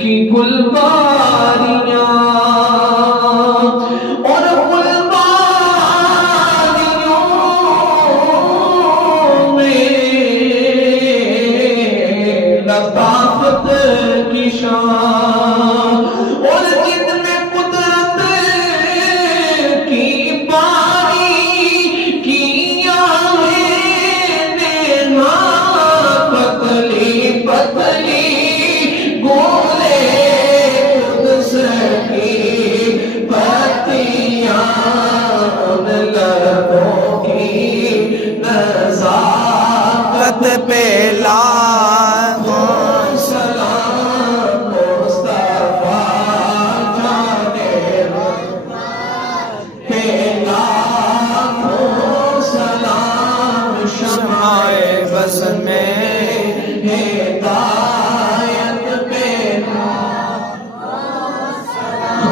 کی گلباریاں اور گلباریوں میں لطافت کی شان اور جن میں قدرت کی باری کیا ہے نینا پتلی پتلی گولے قدس کی پتیاں ان لبوں کی نزاکت پہ لاکھوں سلام مصطفیٰ جانے پہ لاکھوں سلام شمع بس میں ہدایت پہ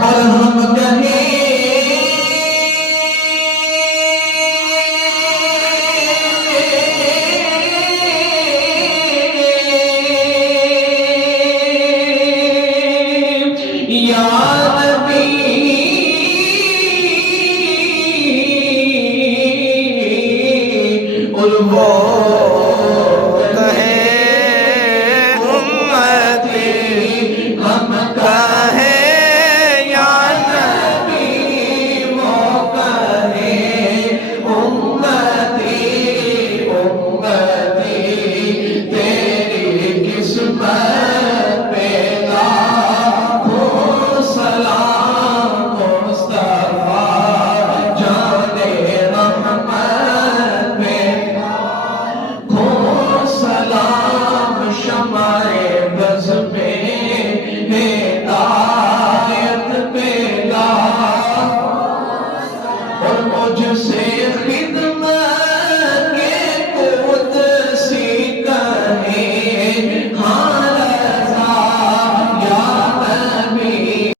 اور ہم کہیں یا نبی اور وہ کہے امتی ہم کہے یا نبی وہ کہے امتی امتی تیری قسمت پہ لاکھوں سلام مصطفیٰ جانے رحمت پہ لاکھوں سلام شمع بز پہ ہدایت پہ لاکھوں اور مجھ